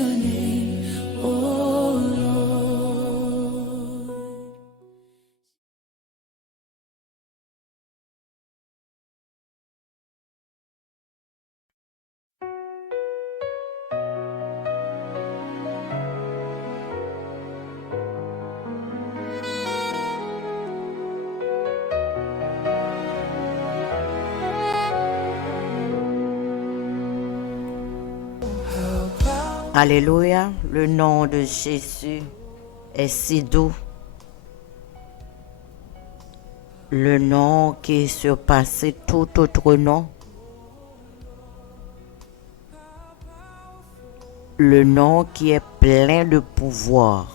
your name, oh Lord. Alléluia, le nom de Jésus est si doux. Le nom qui surpasse tout autre nom. Le nom qui est plein de pouvoir.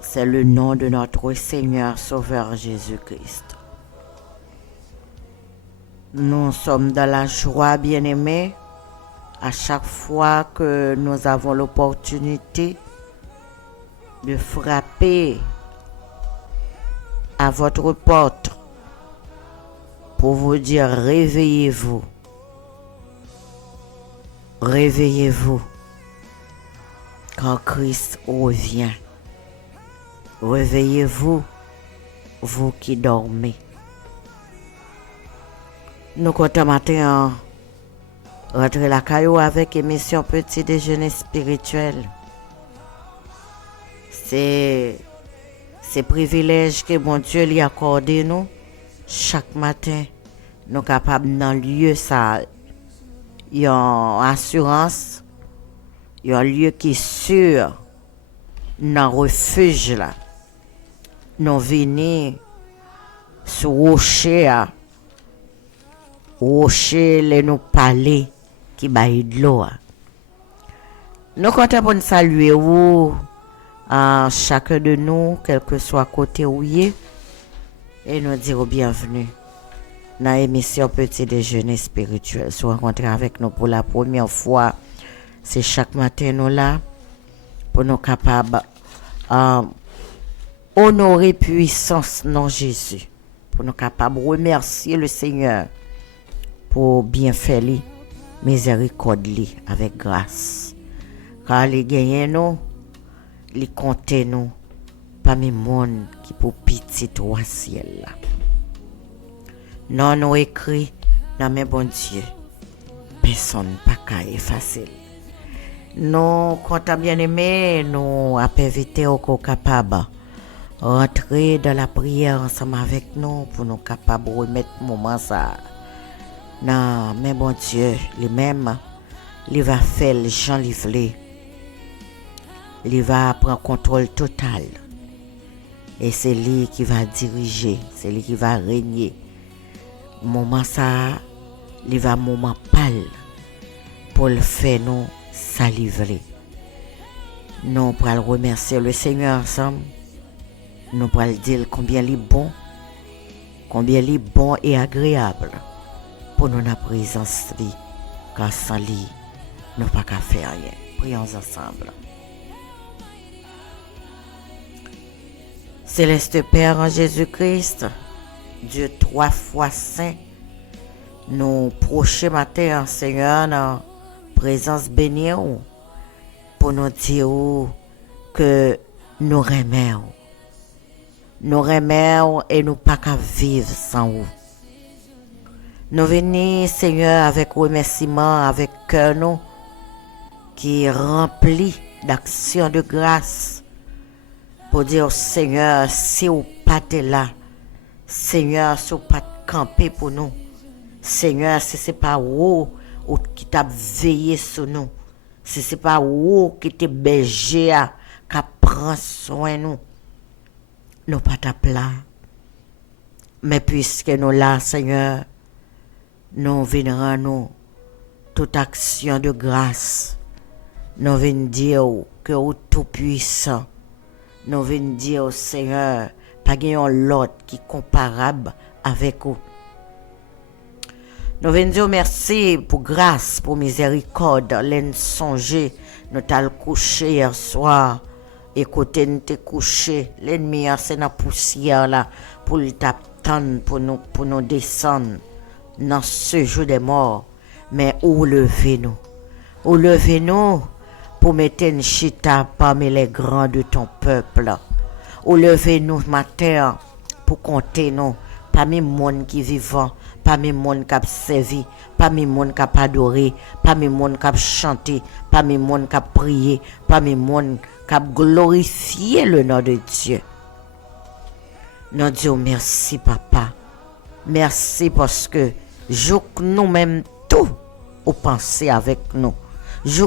C'est le nom de notre Seigneur Sauveur Jésus-Christ. Nous sommes dans la joie, bien-aimés, à chaque fois que nous avons l'opportunité de frapper à votre porte pour vous dire réveillez-vous. Réveillez-vous quand Christ revient. Réveillez-vous, vous qui dormez. Nous comptons matin rentrer la caillou avec émission Petit Déjeuner Spirituel. C'est privilège que mon Dieu lui accorde nous chaque matin. Nous sommes capables dans le lieu ça. Il y a une assurance. Il y a un lieu qui est sûr. Dans le refuge là. Nous venons sur rocher. Rocher, les nous parler qui baille de l'eau. Nous comptons pour nous saluer vous, chacun de nous, quel que soit côté où il est, et nous dire bienvenue dans l'émission Petit Déjeuner Spirituel. Se rencontrer avec nous pour la première fois, c'est chaque matin nous là, pour nous capables honorer puissance non Jésus, pour nous capables remercier le Seigneur pour bien faire les miséricorde avec grâce. Car les gagnent nous, les compter nous parmi monde qui pour petit roi ciel là. Non nous écrit dans mes bon Dieu. Personne pas qu'à effacer. Nous comptons bien aimé, nous a invité au capable rentrer dans la prière ensemble avec nous pour nous capables remettre moment ça. Non, mais bon Dieu, lui-même, il va faire les gens livrés. Il va prendre contrôle total. Et c'est lui qui va diriger, c'est lui qui va régner. Moment ça, il va moment pâle pour le faire nous ça livrer. Nous pour remercier le Seigneur ensemble. Nous pour dire combien il est bon, et agréable. Pour nous la présence de car sans lui, nous pas qu'à faire rien. Prions ensemble. Céleste Père en Jésus-Christ, Dieu 3 fois saint, nous prochain matin, Seigneur, dans présence bénie pour nous dire que nous remercions. Nous remercions et nous pas qu'à vivre sans vous. Nous venons, Seigneur, avec remerciement, avec cœur nous, qui est rempli d'actions de grâce, pour dire, Seigneur, si vous pas là, Seigneur, si vous pas camper pour nous, Seigneur, si c'est pas vous qui t'a veillé sur nous, si c'est pas vous qui t'es berger, qui prend soin de nous, nous pas ta plat. Mais puisque nous là, Seigneur, nous venons nous toute action de grâce. Nous venons dire que vous tout puissant. Nous venons dire au Seigneur, pas gagnons l'autre qui est comparable avec vous. Nous venons dire merci pour grâce, pour miséricorde, l'en songer, nous t'allons coucher hier soir. Écoutez, nous t'es couché, l'ennemi c'est dans la poussière là, pour le t'attendre, pour nous descendre dans ce jour des morts, mais où levez-nous. Ou levez-nous pour mettre une chita parmi les grands de ton peuple. Ou levez-nous matin pour compter nous parmi les monde qui vivant, parmi les monde qui a servi, parmi les monde qui a adoré, parmi les monde qui a chanté, parmi les monde qui a prié, parmi les monde qui a glorifié le nom de Dieu. Nous disons merci papa. Merci parce que nous-mêmes tout au penser avec nous.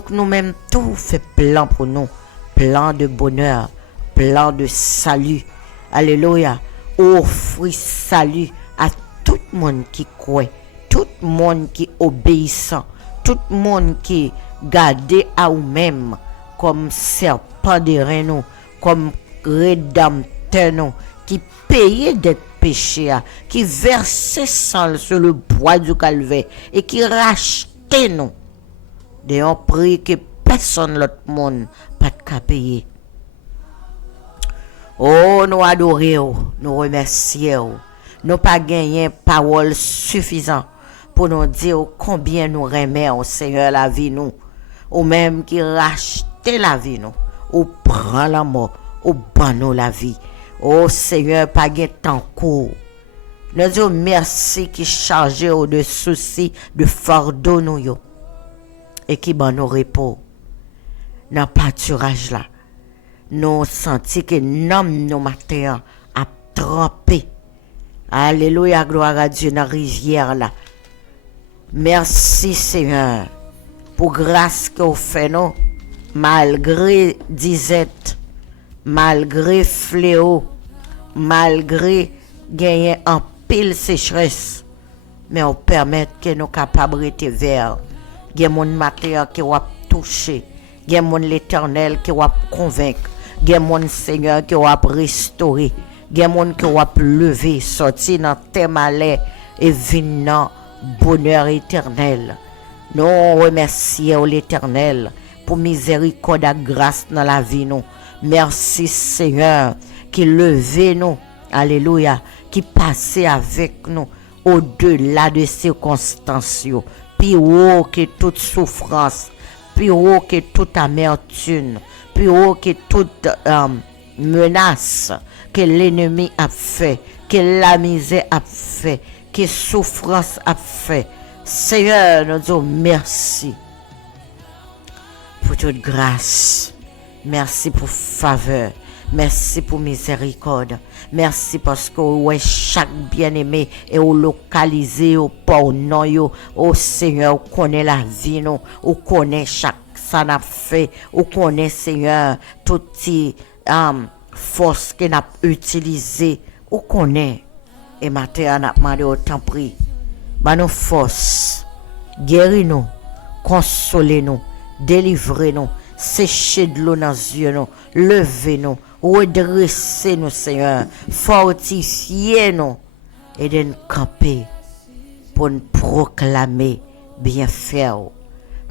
Nous-mêmes tout fait plan pour nous. Plan de bonheur, plan de salut. Alléluia. Offrir salut à tout le monde qui croit, tout le monde qui obéissant, tout le monde qui garde à vous-même comme serpent de reine, comme rédempteur, nous, qui payait d'être péché, qui versait sang sur le bois du calvaire et qui rachetait nous. De un prix que personne l'autre monde pas de payer. Oh, nous adorons, nous remercions. Nous pas gagné parole suffisante pour nous dire combien nous remercions, Seigneur, la vie nous. Ou même qui rachetait la vie nous. Ou prend la mort, ou ban nous la vie. Oh Seigneur, pas gagné temps court. Nous disons merci qui chargé de soucis, de fardeau nous yo. Et qui ban nous repos. Dans pâturage là. Nous senti que nos matins a trempé. Alléluia, gloire à Dieu dans la rivière là. Merci Seigneur pour grâce que vous faites nous, malgré disette, malgré fléau, malgré gagner en pile sécheresse, mais on permet que nous capables de vers. Il y a mon matin qui va toucher, il y a mon l'Éternel qui va convaincre. Il y a mon Seigneur qui va restaurer. Il y a mon qui va lever, sortir dans tes malais et venir bonheur éternel. Nous remercions l'Éternel pour miséricorde et grâce dans la vie nous. Merci Seigneur qui levait nous. Alléluia. Qui passait avec nous au-delà de circonstances. Plus haut que toute souffrance. Plus haut que toute amertume. Plus haut que toute menace que l'ennemi a fait, que la misère a fait, que souffrance a fait. Seigneur, nous disons merci pour toute grâce. Merci pour faveur. Merci pour miséricorde. Merci parce que ouais, chaque bien-aimé est localisé au port non yo. Oh Seigneur, on connaît la vie nous, on connaît chaque ça n'a fait, on connaît Seigneur toutes ces forces qu'on a utilisées, on connaît. Et maintenant, on a demandé autant prix. Bah nos forces, guéris-nous, consolez-nous, délivrez-nous, séchez de l'eau dans les yeux, levez-nous, redressez-nous, Seigneur, fortifiez-nous et de nous camper pour nous proclamer bien faire.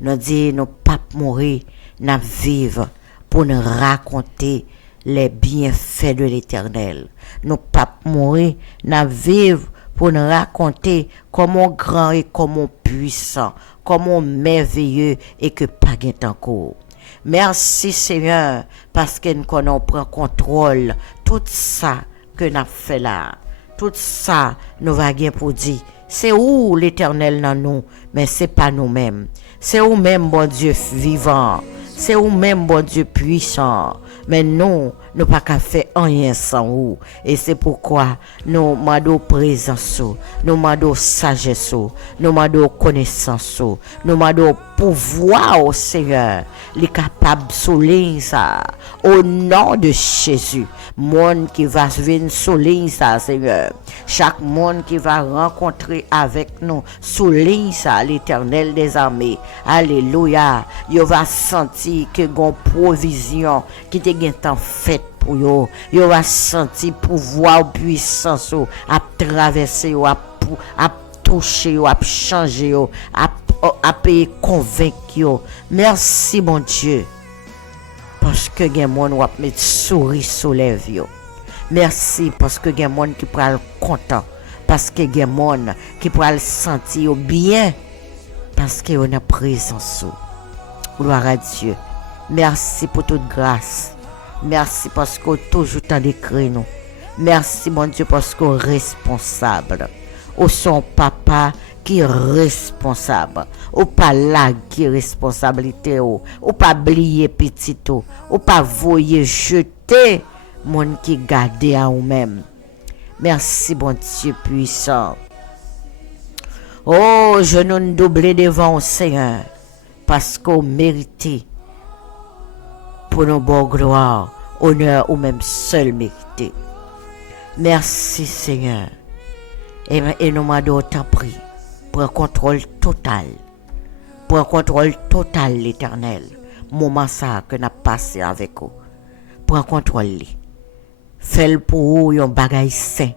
Nous disons, nous pas mourir, nous vivre pour nous raconter les bienfaits de l'Éternel. Nous pas mourir, nous vivre pour nous raconter comment grand et comment puissant, comment merveilleux et que pas gain encore. Merci Seigneur parce que nous prenons contrôle tout ça que nous fait là. Tout ça nous va bien pour dire c'est où l'Éternel dans nous, mais c'est pas nous-mêmes. C'est vous-même bon Dieu vivant. C'est vous-même bon Dieu puissant. Mais nous pas qu'à faire rien sans vous. Et c'est pourquoi nous demandons présence, nous demandons sagesse, nous demandons connaissance, nous demandons pouvoir au Seigneur, les capables souligner ça. Au nom de Jésus, monde qui va venir souligner ça, Seigneur. Chaque monde qui va rencontrer avec nous, souligne ça, l'Éternel des armées. Alléluia. Il va sentir que gon provision qui te gagne en fait pour yo. Il va sentir pouvoir puissance à traverser à toucher à changer à payer convaincre. Merci mon Dieu. Parce que gen monde va mettre souris sur les yeux. Merci parce que gen monde qui pral content parce que gen monde qui pral sentir bien parce que on a présence. Gloire à Dieu. Merci pour toute grâce. Merci parce que toujours t'en décrit nous. Merci mon Dieu parce que responsable. Au son papa qui est responsable. Ou pas la qui est responsabilité ou pas oublier petit ou pas voyer jeter mon qui garde à ou même. Merci bon Dieu puissant. Oh, je nous double devant au Seigneur parce qu'on mérite pour nos bonnes gloires, honneur ou même seul mérité. Merci Seigneur. Et nous m'adorons t'en prie pour un contrôle total. Pour un contrôle total l'Éternel. Moment ça que n'a passé avec vous. Pour un contrôle. Fais-le pour vous un bagage saint.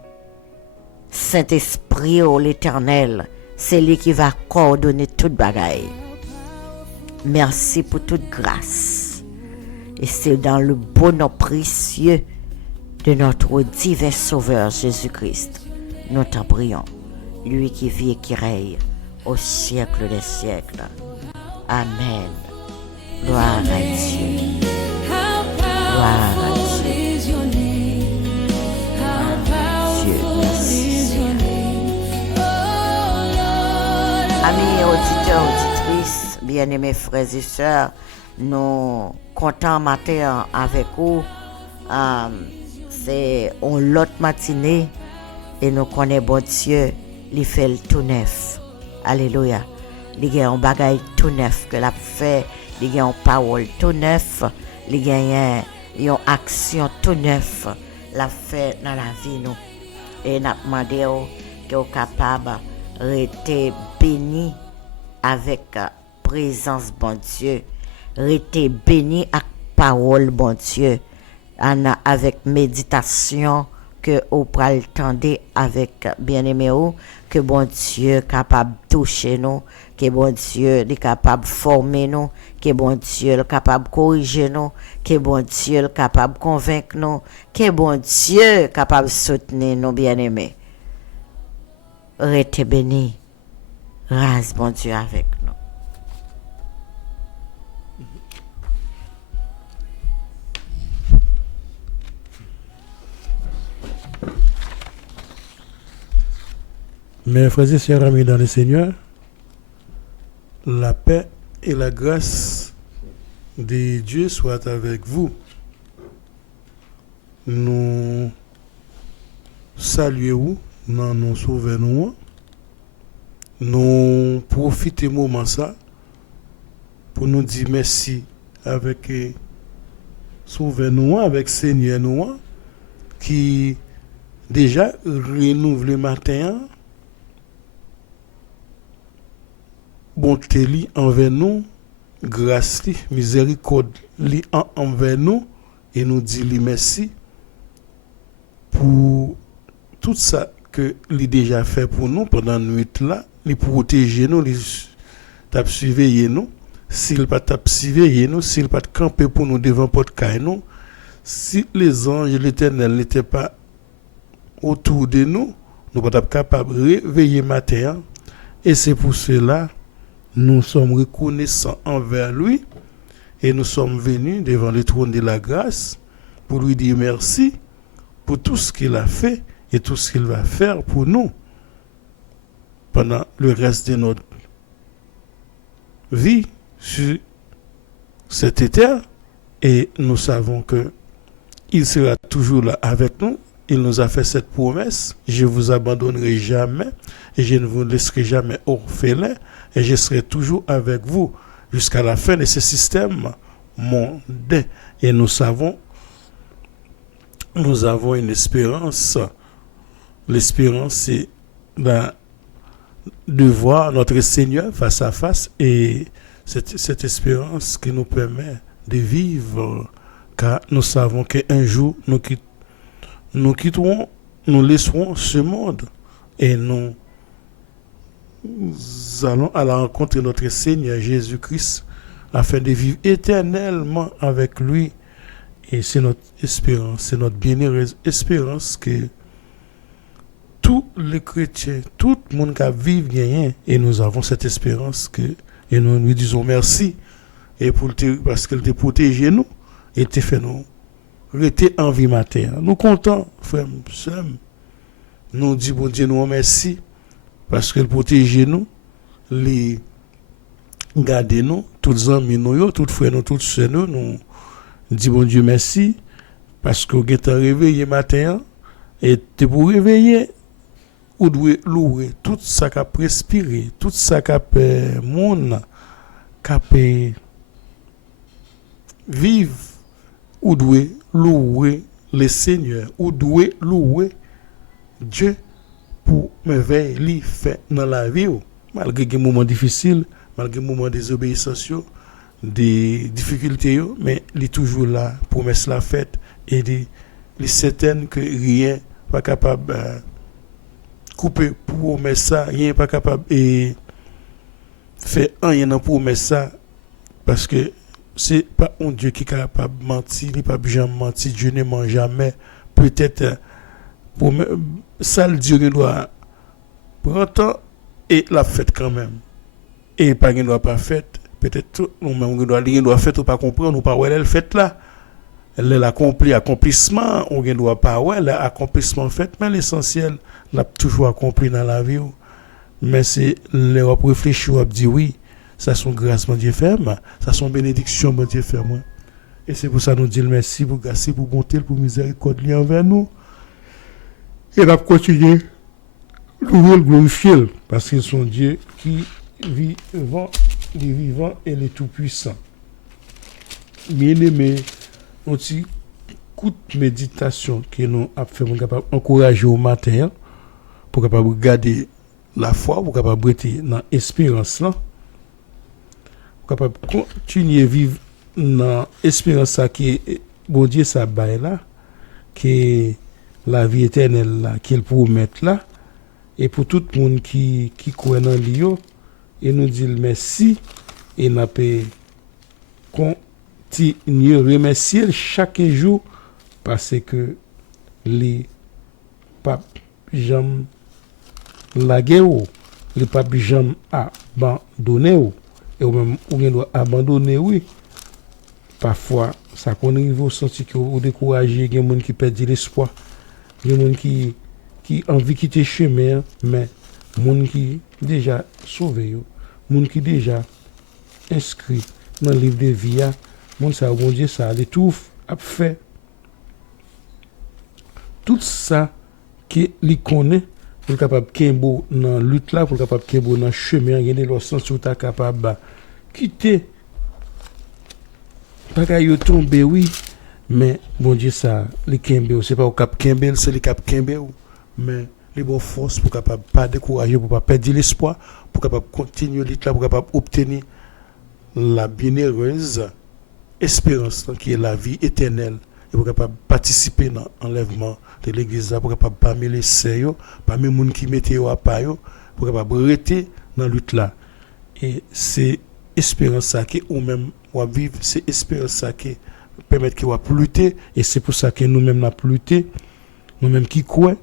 Saint-Esprit oh l'Éternel, c'est lui qui va coordonner toute bagaille. Merci pour toute grâce. Et c'est dans le bon nom précieux de notre divin Sauveur Jésus-Christ. Nous t'en prions, lui qui vit et qui règne au siècle des siècles. Amen. Gloire à Dieu. Gloire à Dieu. Dieu, merci. Amis auditeurs, auditrices, bien-aimés frères et sœurs, nous comptons matin avec vous. C'est une autre matinée et nous connaissons bon Dieu, il fait le tout neuf. Alléluia. Il y a un bagage tout neuf que l'a fait, il y a une parole tout neuf, il y a une action tout neuf l'a fait dans la vie nous. Et nous demandons que vous capable de rester béni avec présence bon Dieu, rester béni avec parole bon Dieu, avec méditation que vous pral tendre avec bien-aimé ou que bon Dieu est capable de toucher nous, que bon Dieu est capable de former nous, que bon Dieu est capable de corriger nous, que bon Dieu est capable de convaincre nous, que bon Dieu est capable de soutenir nous bien-aimés. Restez bénis, rase bon Dieu avec nous. Mes frères et sœurs amis dans le Seigneur, la paix et la grâce de Dieu soient avec vous. Nous saluons, nous sauvons, nous profitons du moment ça pour nous dire merci avec sauvons-nous, avec Seigneur nous qui déjà renouvelle le matin. Bonté li envers nous, grâce li, miséricorde li envers nous, et nous dit li merci pour tout ça que li déjà fait pour nous pendant la nuit là, li protéger nous, li t'a surveiller nous, s'il pas t'a surveiller nous, s'il pas camper pour nous devant porte caille nous, si les anges de l'Éternel n'étaient pas autour de nous, nous pas capables de réveiller matin, et c'est pour cela nous sommes reconnaissants envers lui et nous sommes venus devant le trône de la grâce pour lui dire merci pour tout ce qu'il a fait et tout ce qu'il va faire pour nous pendant le reste de notre vie sur cette terre. Et nous savons que il sera toujours là avec nous. Il nous a fait cette promesse: je vous abandonnerai jamais et je ne vous laisserai jamais orphelin. Et je serai toujours avec vous jusqu'à la fin de ce système mondain. Et nous avons une espérance. L'espérance, c'est de voir notre Seigneur face à face. Et cette espérance qui nous permet de vivre. Car nous savons qu'un jour, nous quitterons, nous laisserons ce monde. Et nous allons à la rencontre de notre Seigneur Jésus-Christ afin de vivre éternellement avec lui. Et c'est notre espérance, c'est notre bienheureuse espérance que tous les chrétiens, tout le monde qui vit bien, et nous avons cette espérance et nous lui disons merci et parce qu'elle te protégé nous et te fait nous rester en vie matin. Nous contents, frère, sœur. Nous disons bon Dieu nous merci parce qu'elle protège nous, les garde nous, tous amis nous, tous frères nous, tous sœurs nous disons bon Dieu merci parce que vous êtes réveillé matin et te pour réveiller ou doit louer tout ça qu'a respiré, tout ça qu'a monde qu'a vivre ou doit louer le Seigneur, ou doit louer Dieu pour merveille li fait dans la vie malgré des moments difficiles, malgré des moments de désobéissance, des difficultés, mais il est toujours là pour mettre la fête et il est certain que rien pas capable couper pour mettre ça, rien pas capable et faire rien pour mettre ça parce que c'est pas un Dieu qui est capable de mentir, il n'est pas jamais menti, Dieu ne ment jamais. Peut-être pour ça le Dieu doit prendre temps et la fête quand même. Et pas qu'il doit pas fait, peut-être nous même doit faire ou pas comprendre ou pas ouais elle fait là. Elle l'accompli accomplissement, on ne doit pas ouais l'accomplissement fait, mais l'essentiel l'a toujours accompli dans la vie. Mais c'est les réfléchir ou dire oui. Ça sont grâce mon Dieu fait, ça sont bénédiction mon Dieu fait moi. Et c'est pour ça nous dit merci pour grâce, pour bonté, pour miséricorde envers nous. Et va continuer nous le glorifier parce qu'ils sont Dieu qui vivant, les vivants et les tout puissants. Bien aimé, on petit coup de méditation que nous a fait pour capable encourager au matin pour capable garder la foi, pour capable rester dans l'espérance là. Capable continuer vivre dans l'espérance qui bon Dieu ça bail là que la vie éternelle là qu'il promet là et pour tout le monde qui croit dans lui et nous dit merci et n'a pas continuer remercier chaque jour parce que les papes jamais la guerre les papes jamais abandonné et ou même ou bien doit abandonner oui parfois ça qu'on arrive au senti que ou découragé il y a des gens qui perdent l'espoir il y a des gens qui envie quitter chemin mais gens qui déjà sauvé gens qui déjà inscrit dans le livre de vie monde ça bon Dieu ça les tout a fait tout ça qui li connaît pour capable kembo dans lutte là pour capable kembo dans chemin il y a des sens où tu capable quitter pas qu'à y tomber oui mais bon Dieu ça les kembe c'est pas au cap kembe c'est les cap kembe mais les bonnes forces pour capable pas décourager pour pas perdre l'espoir pour capable continuer lutte là pour capable obtenir la bienheureuse espérance qui est la vie éternelle et pour capable participer dans l'enlèvement de l'église pour capable parmi les sérieux parmi les gens qui mettent à pas pour capable rester dans lutte là et c'est espérance ça qui ou même ou vivre c'est espérance ça qui permettre que ou lutter et c'est pour ça que nous même n'a lutter nous même qui croit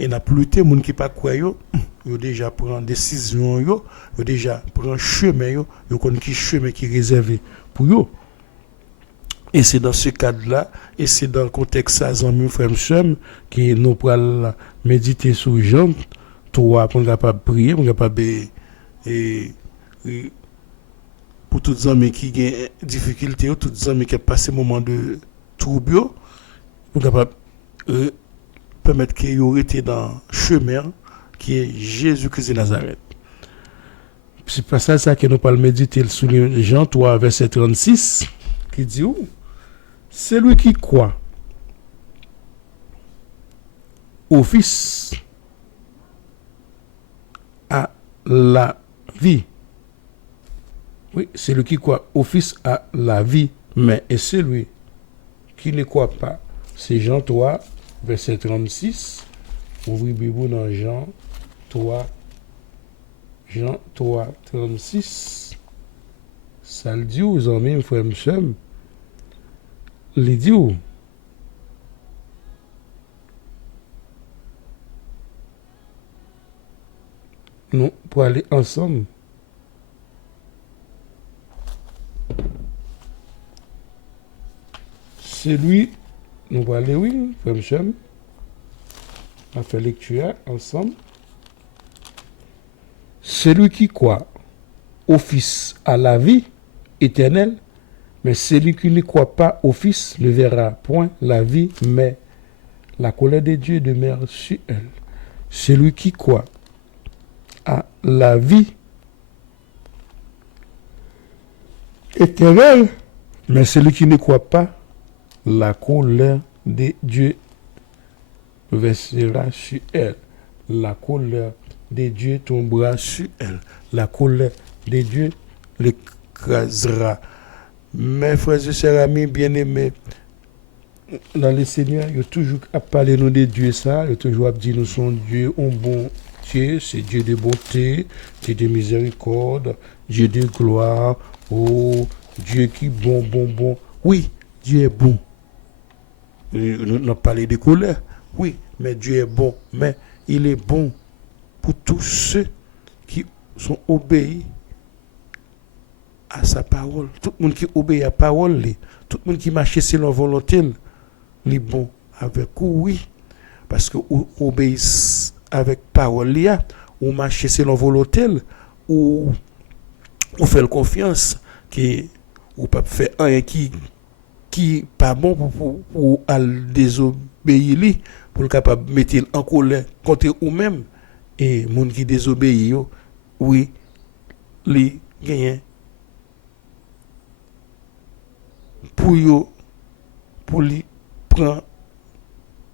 et n'a lutter monde qui pas croit yo déjà prend décision yo déjà prend chemin yo connaît qui chemin qui réservé pour yo. Et c'est dans ce cadre-là, et c'est dans le contexte ça, amis, frères, sœurs, que nous pourrons méditer sur Jean 3 pour capable prier, pour capable et pour tous les amis qui ont des difficultés, tous les amis qui ont passé un moment de trouble, pour capable permettre qu'ils aient été dans le chemin qui est Jésus-Christ de Nazareth. C'est pas ça que nous pourrons méditer sur Jean 3, verset 36, qui dit où? Celui qui croit au Fils a la vie. Oui, celui qui croit au Fils a la vie, mais et celui qui ne croit pas. C'est Jean 3, verset 36. Ouvrez Bible dans Jean 3, 36. Ça le dit aux amis, frères et sœurs. Les dit où? Nous, pour aller ensemble. celui, nous allons aller, oui, frère Michel, on a fait lecture ensemble. Celui qui croit au Fils à la vie éternelle, mais celui qui ne croit pas au Fils ne verra point la vie, mais la colère de Dieu demeure sur elle. Celui qui croit à la vie éternelle, mais celui qui ne croit pas, la colère de Dieu versera sur elle. La colère de Dieu tombera sur elle. La colère de Dieu l'écrasera. Mes frères et sœurs, amis bien-aimés, dans le Seigneur, il y a toujours à parler nous de Dieu ça, il y a toujours à dire nous sommes Dieu, un bon Dieu, c'est Dieu de bonté, Dieu de miséricorde, Dieu de gloire, oh, Dieu qui bon. Oui, Dieu est bon. Nous avons parlé de colère, oui, mais Dieu est bon, mais il est bon pour tous ceux qui sont obéis à sa parole. Tout le monde qui obéit à la parole, tout le monde qui marche selon la volonté, il est bon avec vous, oui. Parce que vous obéissez avec parole, ou marchez selon la volonté, ou fait confiance, que ou pas faire rien qui pas bon pour désobéir, pour le capable de mettre en colère contre vous-même. Et les gens qui désobéissent, oui, les gagnent. Pour prendre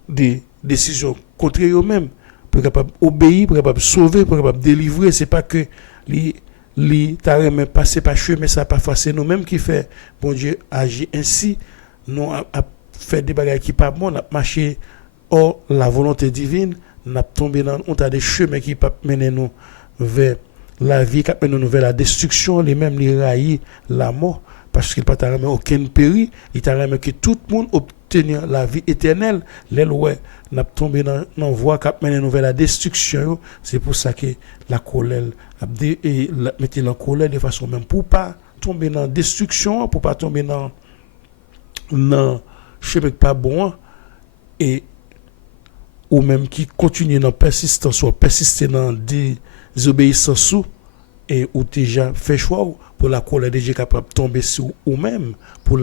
des décisions contre eux-mêmes, pour capable obéir, pour capable sauver, pour capable délivrer. C'est pas que t'as même passé par chemin, mais ça pas forcé nous-mêmes qui fait bon Dieu agir ainsi. Nous a fait des bagages qui pas bon, on a marché hors la volonté divine, on a tombé dans on a des chemins qui pas mener nous vers la vie, qui mener nous vers la destruction, les mêmes les railler la mort. Parce qu'il n'y a pas aucun péri, il t'a remis que tout le monde obtenir la vie éternelle. L'aile ouais, n'a tombé dans la voie qui a mené nous vers la destruction. C'est pour ça que la colère mettre la colère de façon même pour pas tomber dans la destruction, pour pas tomber dans chemin pas bon et ou même qui continue dans persistance ou persister dans désobéissance et ou déjà fait choix pour la colère de Dieu capable de tomber sur vous-même, pour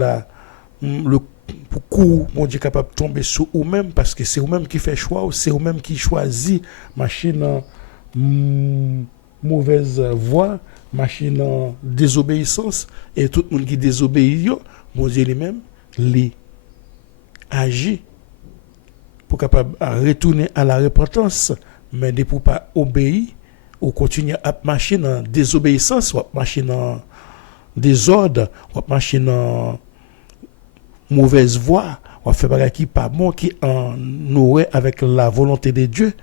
pour coup, mon Dieu capable de tomber sur vous-même, parce que c'est vous-même qui fait choix, c'est vous-même qui choisit marcher dans mauvaise voie, marcher dans désobéissance, et tout le monde qui désobéit, mon Dieu lui-même, agit pour capable de retourner à la repentance, mais de pour pas obéir, ou continuer à marcher dans désobéissance, ou à marcher dans désordre, ou à marcher dans mauvaise voie, ou à faire des choses qui pas bon, qui en nouait avec la volonté de Dieu.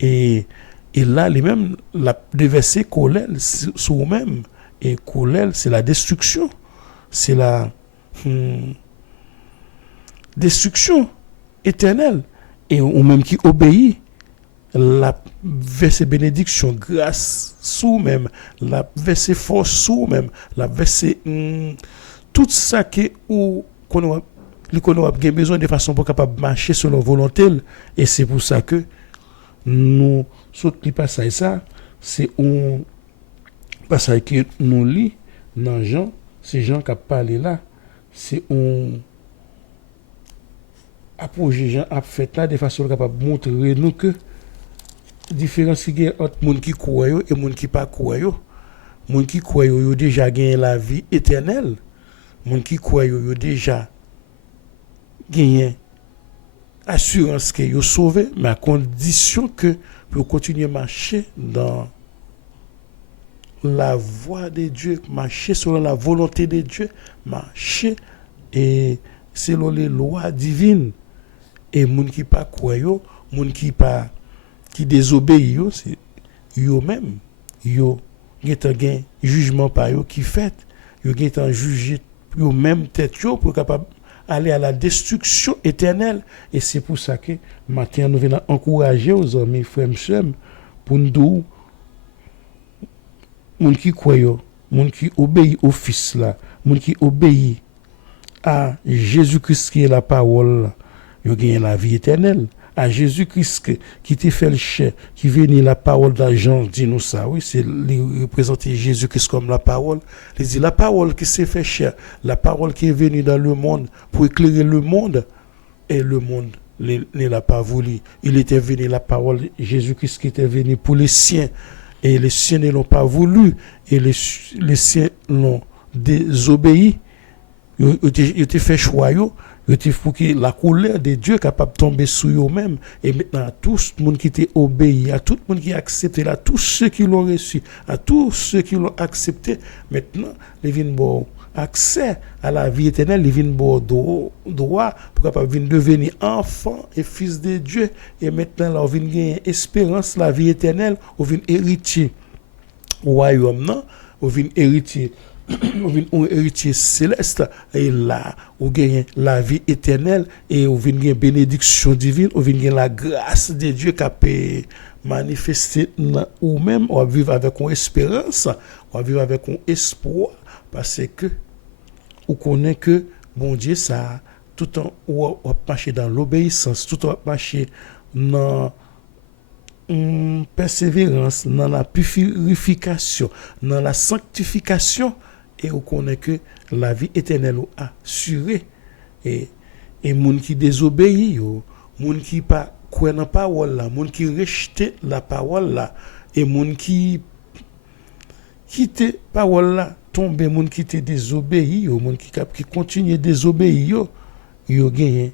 Et là, lui-même, la déverser colère sur vous-même. Et colère, c'est la destruction. C'est la destruction éternelle. Et ou même qui obéit, la verser bénédiction, grâce sous même, la verser force sous même, la verser tout ça qu'on a besoin de façon pour capable marcher selon volonté. Et c'est pour ça que nous sautons les passages ça, c'est un passage que nous lit dans Jean, c'est Jean qui a parlé là, c'est un apogée Jean a fait là de façon capable de montrer nous que différence qui est entre monde qui croit et monde qui pas croit. Monde qui croit yo déjà gagné la vie éternelle. Monde qui croit yo déjà gagné assurance que yo sauvé, mais à condition que pour continuer à marcher dans la voie de Dieu, marcher selon la volonté de Dieu, marcher et selon les lois divines. Et monde qui pas croit monde qui désobéit c'est yo même yo gain jugement par yo qui fait yo gain juger yo même tête yo pour capable aller à la destruction éternelle. Et c'est pour ça que matin nous venons encourager aux amis frères sœurs pour nous monde qui croit monde qui obéit au fils là monde qui obéit à Jésus-Christ qui est la parole, yo gagne la vie éternelle. À Jésus-Christ qui te fait le chair, qui vient la parole d'argent, dit nous ça, oui, c'est représenter Jésus-Christ comme la parole. Il dit la parole qui s'est fait chair, la parole qui est venue dans le monde pour éclairer le monde, et le monde ne l'a pas voulu. Il était venu, la parole, Jésus-Christ qui était venu pour les siens, et les siens ne l'ont pas voulu, et les siens l'ont désobéi. Ils ont fait choix. Il faut que la colère de Dieu capable de tomber sur eux-mêmes. Et maintenant, à tout le monde qui était obéi, à tout le monde qui a accepté, à tous ceux qui l'ont reçu, à tous ceux qui l'ont accepté, maintenant, ils viennent avoir accès à la vie éternelle, ils viennent avoir droit pour capable devenir enfant et fils de Dieu. Et maintenant, là, ils viennent gagner espérance, la vie éternelle, ils viennent héritier au royaume, non? Ils viennent héritier. Un héritier céleste et là on gagne la vie éternelle et on vient gagner bénédiction divine, on vient gagner la grâce de Dieu qui peut manifester ou même on va vivre avec une espérance, on va vivre avec un espoir parce que on connaît que bon Dieu ça tout en on va marcher dans l'obéissance, tout en marcher dans persévérance, dans la purification, dans la sanctification. Et on connaît que la vie éternelle est assurée. Et moun qui désobéit, moun qui pas croit dans la parole là, moun qui rejette la parole là, et moun qui quitte parole là, tombe moun qui te désobéit, moun qui continue désobéir, yo gagne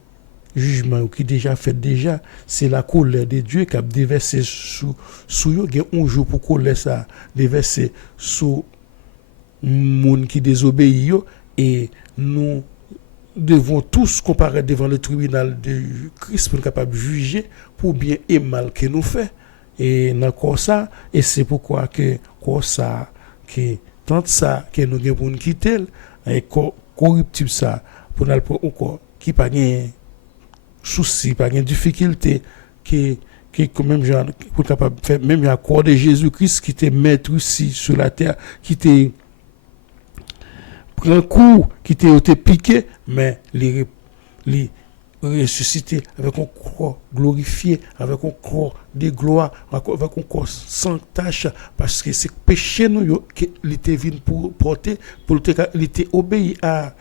jugement qui déjà fait déjà, c'est la colère de Dieu qui a déversé sous yo, gagne un jour pour colère ça déverser sous monde qui désobéit et nous devons tous comparaître devant le tribunal de Christ pour être capable de juger pour bien et mal que nous fait et dans quoi ça et c'est pourquoi que quoi ça que tant ça que nous devons pour nous quitter et corruptible ça pour nous encore qui pas gain souci pas gain difficulté qui quand même genre pour capable faire même la croix de Jésus-Christ qui était maître ici sur la terre qui était un coup qui était piqué, mais les ressuscité avec un corps glorifié, avec un corps de gloire, avec un corps sans tache, parce que c'est péché nous qu'il était venu pour porter, pour il était obéi à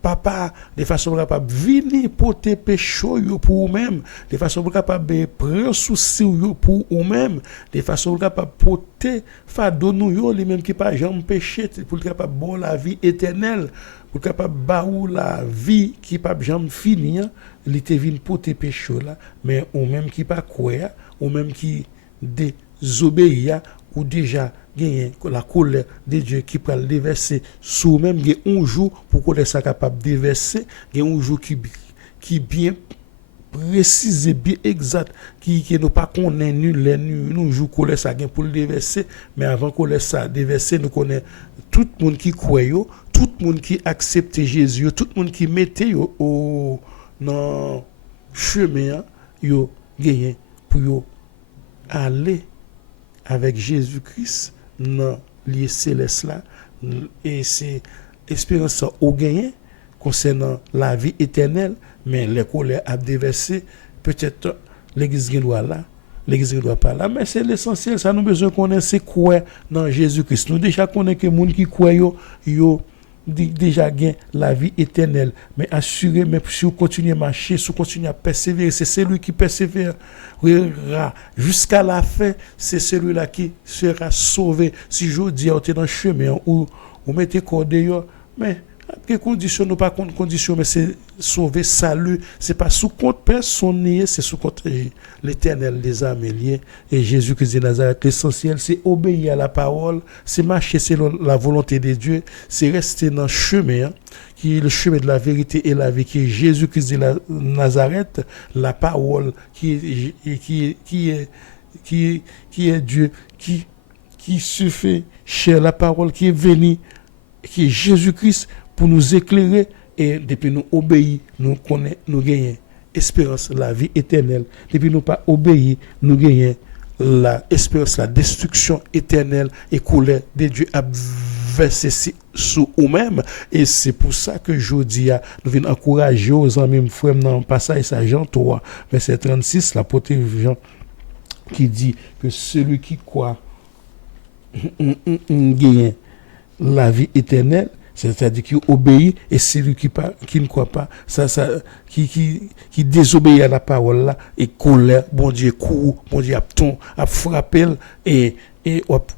papa de façon capable venir porter péché pour eux-mêmes, de façon capable prendre souci pour eux-mêmes, de façon capable porter fardeau nous les mêmes qui pas jamais péché pour capable bon la vie éternelle, pour capable baou la vie qui pas jamais finir, il était venu porter péché là, mais eux même qui pas croire, eux même qui désobéir ou déjà gagner la colère de Dieu qui peut le déverser sous même un jour pour qu'on soit capable de déverser un jour qui bien précis bien exact qui nous pas connaît nous jour qu'on ça pour le déverser mais avant qu'on laisse ça déverser nous connaît tout le monde qui croit tout le monde qui accepte Jésus tout le monde qui mettait au dans chemin yo gagner pour yo aller avec Jésus-Christ dans lieu céleste là et c'est espérance au gagner concernant la vie éternelle mais les colères a déversé peut-être l'église qui doit là l'église qui doit pas là mais c'est l'essentiel ça nous besoin connaître c'est quoi dans Jésus-Christ nous déjà connaît que monde qui croit yo déjà gain la vie éternelle mais assuré mais si vous continuez à marcher si vous continuez à persévérer c'est celui qui persévère jusqu'à la fin c'est celui-là qui sera sauvé si je dis on est dans le chemin où vous mettez cordé mais quelles conditions nous pas conditions mais c'est sauver salut c'est pas sous compte personne c'est sous compte l'Éternel des armées liées et Jésus-Christ de Nazareth l'essentiel c'est obéir à la parole c'est marcher selon la volonté de Dieu c'est rester dans le chemin qui est le chemin de la vérité et la vie qui est Jésus-Christ de Nazareth la parole qui est Dieu qui se fait chair la parole qui est venue qui est Jésus-Christ pour nous éclairer et depuis nous obéir nous connaît nous gagner espérance la vie éternelle depuis nous pas obéir nous gagner la espérance la destruction éternelle et colère de Dieu a verser sur eux-mêmes. Et c'est pour ça que je dis, nous venons encourager aux amis frères dans le passage, ça Jean 3, verset 36, l'apôtre Jean qui dit que celui qui croit gagne la vie éternelle, c'est-à-dire qui obéit, et celui qui ne croit pas, qui désobéit à la parole là, et colère, bon Dieu court, bon Dieu a frappé et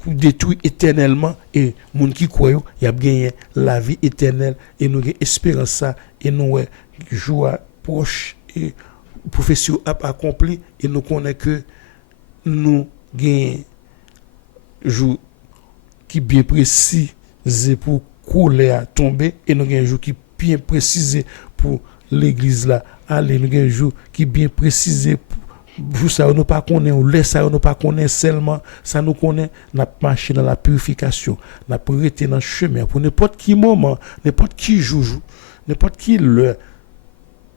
détruit éternellement, et moun qui croit, il a gagné la vie éternelle, et nous avons espérance ça, et nous joie proche, et profession accomplie, et nous connaissons que nous gagnons jour qui bien précis pour couler à tomber, et nous avons un jour qui bien précisé pour l'église là aller, nous avons un jour qui bien précisé pour ça nous pas connaît ou laisse ça nous pas connaît seulement ça nous connaît n'a marché dans la purification, n'a prêté dans le chemin pour n'importe qui moment, n'importe qui jour, n'importe qui le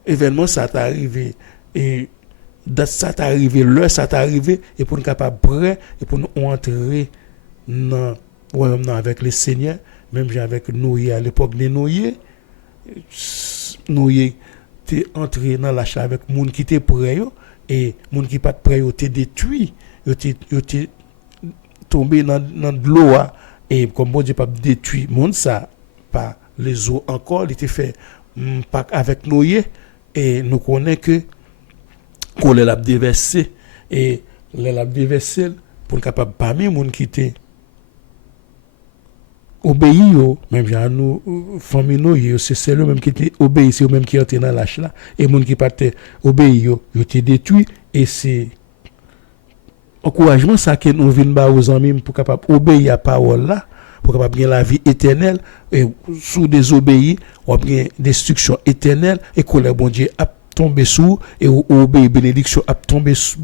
événement ça t'est arrivé, et date ça t'est arrivé, l'heure ça t'est arrivé, et pour nous capable prêt et pour nous entrer dans avec le Seigneur, même avec Noé à l'époque de Noé t'es entré dans l'achat avec monde qui était prêt et monde qui pas prêt t'es détruit, t'es tombé dans de l'eau, et comme bon Dieu pas détruit monde ça pas les eaux encore, il était fait pas avec Noé, et nous connaît que qu'on l'a déversé, et l'a déversé pour capable parmi monde qui était obéi même genre nous famille nous c'est celle même qui était obéi, c'est même qui était dans l'âge là, et monde qui pas obéi yo était détruit, et c'est encouragement ça que nous vinn ba aux amis pour capable obéir à parole là, pour capable gagner la vie éternelle, et sous désobéir ou bien destruction éternelle, et que le bon Dieu a tombé sous, et obéir bénédiction a tombé sous,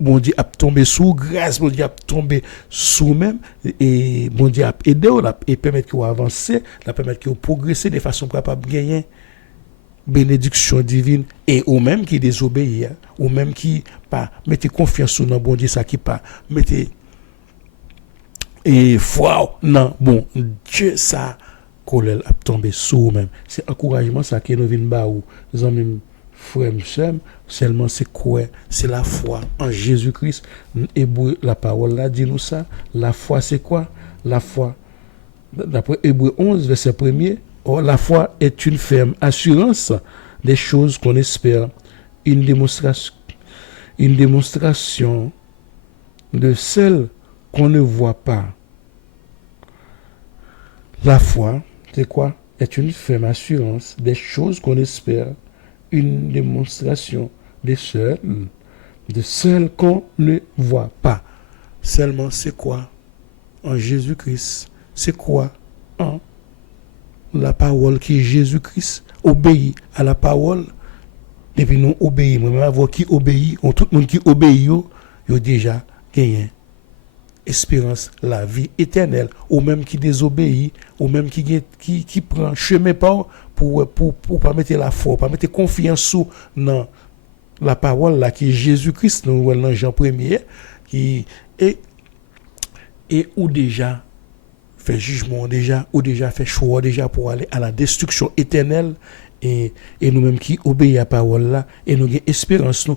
bon Dieu a tombé sous, grâce bon Dieu a tombé sous même, et bon Dieu a aidé et permettre qu'on avance, la permettre qu'on progresser de façon capable gagner bénédiction divine, et ou même qui désobéit, ou même qui pas mettez confiance dans bon Dieu, ça qui pas mettez et foi non bon Dieu, ça colère a tombé sous même. C'est encouragement ça que nous vinn ba ou amis frères sœurs, seulement c'est quoi? C'est la foi en Jésus-Christ. Hébreu, la parole là dit nous ça. La foi c'est quoi? La foi, d'après Hébreu 11 verset 1er, or la foi est une ferme assurance des choses qu'on espère, une démonstration de celles qu'on ne voit pas. La foi, c'est quoi? Est une ferme assurance des choses qu'on espère, une démonstration de celles qu'on ne voit pas. Seulement, c'est quoi? En Jésus-Christ. C'est quoi? En la parole qui est Jésus-Christ. Obéit à la parole. Et puis nous obéissons. Même avoir qui obéit, tout le monde qui obéit, il a déjà gagné espérance, la vie éternelle, ou même qui désobéit, ou même qui prend chemin pas pour pas mettre la foi, pas mettre confiance dans la parole là qui est Jésus-Christ, nous voyons dans Jean 1er, qui et ou déjà fait jugement, ou déjà fait choix déjà pour aller à la destruction éternelle, et nous-mêmes qui obéissons à la parole là, et nous avons espérance nous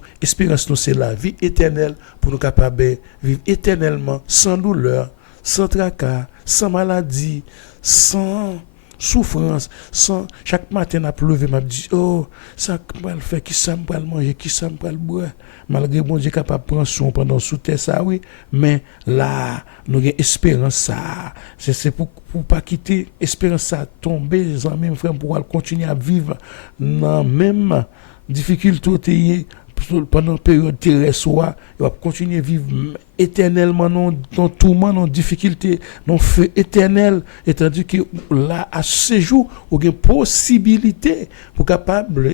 c'est la vie éternelle, pour nous capables de vivre éternellement sans douleur, sans tracas, sans maladie, sans souffrance, sans chaque matin à pleurer m'a dit oh ça va le faire, qui ça me manger, qui ça me boire, malgré bon Dieu capable prendre soin pendant sous terre ça oui, mais là nous avons espérance ça, c'est pour pas quitter espérance ça tomber les amis frère pour continuer à vivre dans même difficulté pendant la période terrestre, il va continuer à vivre éternellement dans tout le monde, dans difficulté, dans feu éternel, et tandis que là, à ce jour, il y a une possibilité pour capable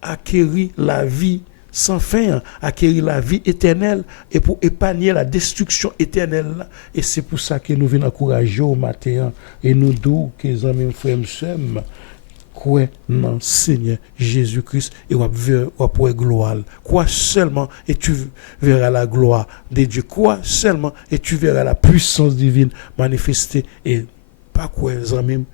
acquérir la vie sans fin, acquérir la vie éternelle, et pour épargner la destruction éternelle. Et c'est pour ça que nous venons encourager au matin, et nous disons que les amis frères sœurs, croire dans Seigneur Jésus-Christ et on va gloire. Crois seulement et tu verras la gloire de Dieu. Crois seulement et tu verras la puissance divine manifestée et pas quoi même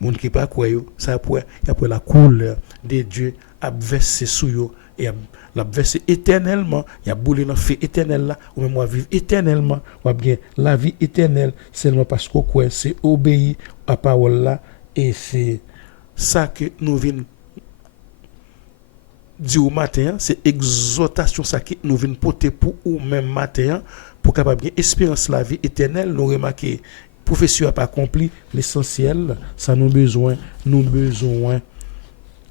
monde qui pas quoi ça après la couleur de Dieu a versé sous yo et la versé éternellement, il y a boulé dans feu éternel là ou même moi vivre éternellement ou bien la vie éternelle seulement parce que quoi c'est obéir à parole là et c'est ça que nous venons dire au matin, c'est exhortation ça que nous venons porter pour ou même matin pour capable bien espérance la vie éternelle. Nous remarquer professeur a pas accompli l'essentiel, ça nous besoin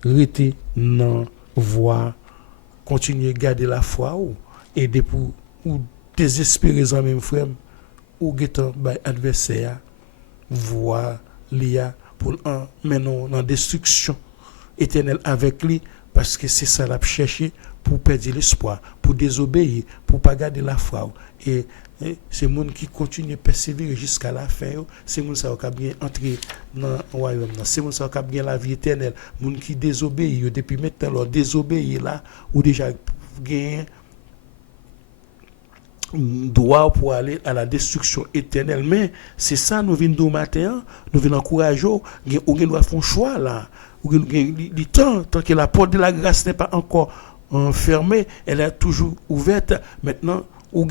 rester dans voie continuer garder la foi et aider pour ou désespérer en même frère ou guetant by adversaire voie lia pour maintenant dans destruction éternelle avec lui parce que c'est ça l'a cherché pour perdre l'espoir, pour désobéir, pour pas garder la foi et c'est monde qui continue persévérer jusqu'à la fin, c'est monde ça qui a bien entrer dans le royaume, c'est monde ça qui a bien la vie éternelle, monde qui désobéit depuis maintenant leur désobéir là ou déjà gain droit pour aller à la destruction éternelle. Mais c'est ça nous venons du matin, nous venons encourager ou doit faire un choix là, ou du temps tant que la porte de la grâce n'est pas encore fermée, elle est toujours ouverte. Maintenant ou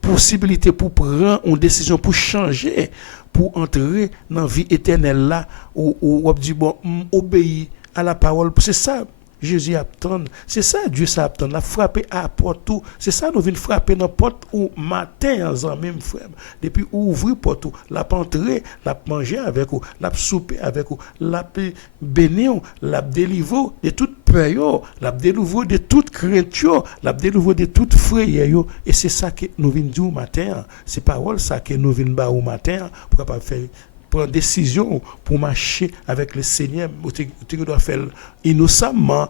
possibilité pour prendre une décision pour changer, pour entrer dans la vie éternelle là ou dit bon obéir à la parole. C'est ça Jésus attend, c'est ça Dieu ça attend, la frapper à la porte tout, c'est ça nous venons frapper dans la porte au matin en même frère, depuis ouvrir porte la entrer, la manger avec vous, la souper avec vous, la bénir, la délivrer de toute peur, la délivrer de toute crainte, la délivrer de toute frayeur et c'est ça que nous venons dire au matin, c'est parole ça que nous venons ba au matin pour capable faire prendre décision pour marcher avec le Seigneur, tu dois faire innocemment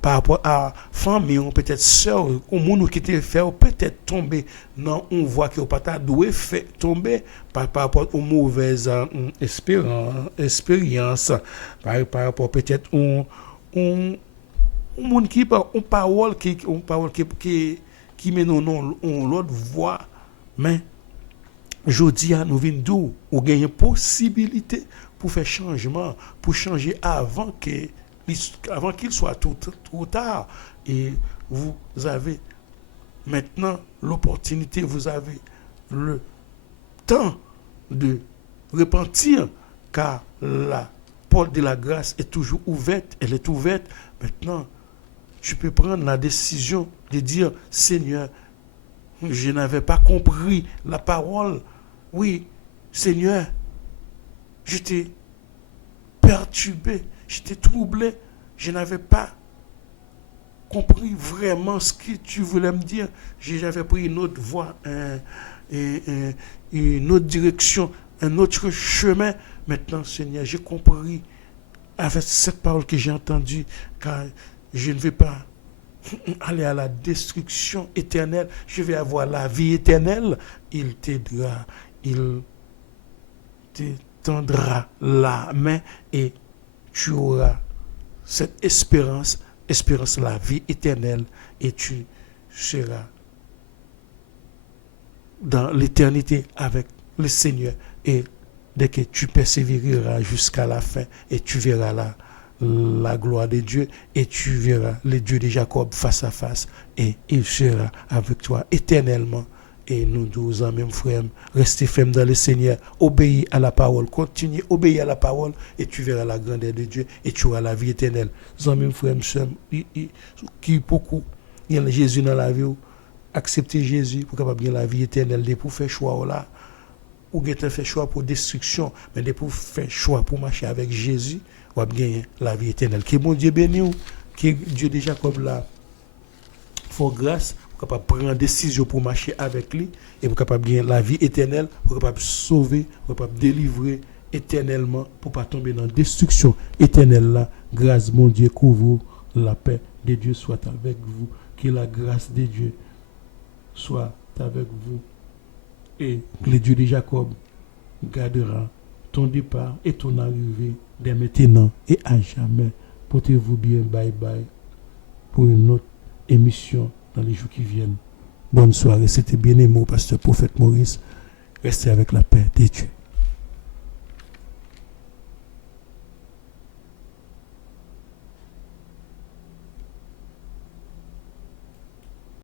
par rapport à famille ou peut-être sœur ou monde qui te fait peut-être tomber dans on voit que pas doit faire tomber par rapport aux mauvaises expériences par rapport peut-être on monde qui par on parole qui mène non l'autre voie mais jodi a nous vinn d'où ou gagner possibilité pour faire changement pour changer avant qu'il soit trop tard et vous avez maintenant l'opportunité, vous avez le temps de repentir car la porte de la grâce est toujours ouverte, elle est ouverte. Maintenant, tu peux prendre la décision de dire Seigneur, je n'avais pas compris la parole. Oui, Seigneur, j'étais perturbé, j'étais troublé, je n'avais pas compris vraiment ce que tu voulais me dire. J'avais pris une autre voie, une autre direction, un autre chemin. Maintenant, Seigneur, j'ai compris avec cette parole que j'ai entendue, car je ne vais pas aller à la destruction éternelle, je vais avoir la vie éternelle. Il t'aidera, il te tendra la main et tu auras cette espérance la vie éternelle et tu seras dans l'éternité avec le Seigneur et dès que tu persévéreras jusqu'à la fin et tu verras la gloire de Dieu et tu verras le Dieu de Jacob face à face et il sera avec toi éternellement. Et nous tous en même frère, restez fermes dans le Seigneur, obéis à la parole, continue, obéis à la parole et tu verras la grandeur de Dieu et tu auras la vie éternelle. En même frère, qui beaucoup, il y a Jésus dans la vie, accepter Jésus pour capable la vie éternelle, pour faire choix là, ou bien faire choix pour destruction, mais pour faire choix pour marcher avec Jésus, ou bien la vie éternelle. Que mon Dieu béni, que Dieu de Jacob là, faut grâce. Capable prendre décision pour marcher avec lui et pour capable gagner la vie éternelle, pour capable sauver, pour capable délivrer éternellement, pour pas tomber dans la destruction éternelle là. Grâce mon Dieu couvre, la paix de Dieu soit avec vous, que la grâce de Dieu soit avec vous et que le Dieu de Jacob gardera ton départ et ton arrivée dès maintenant et à jamais. Portez-vous bien, bye bye, pour une autre émission dans les jours qui viennent. Bonne soirée, c'était bien aimé, pasteur prophète Maurice. Restez avec la paix de Dieu.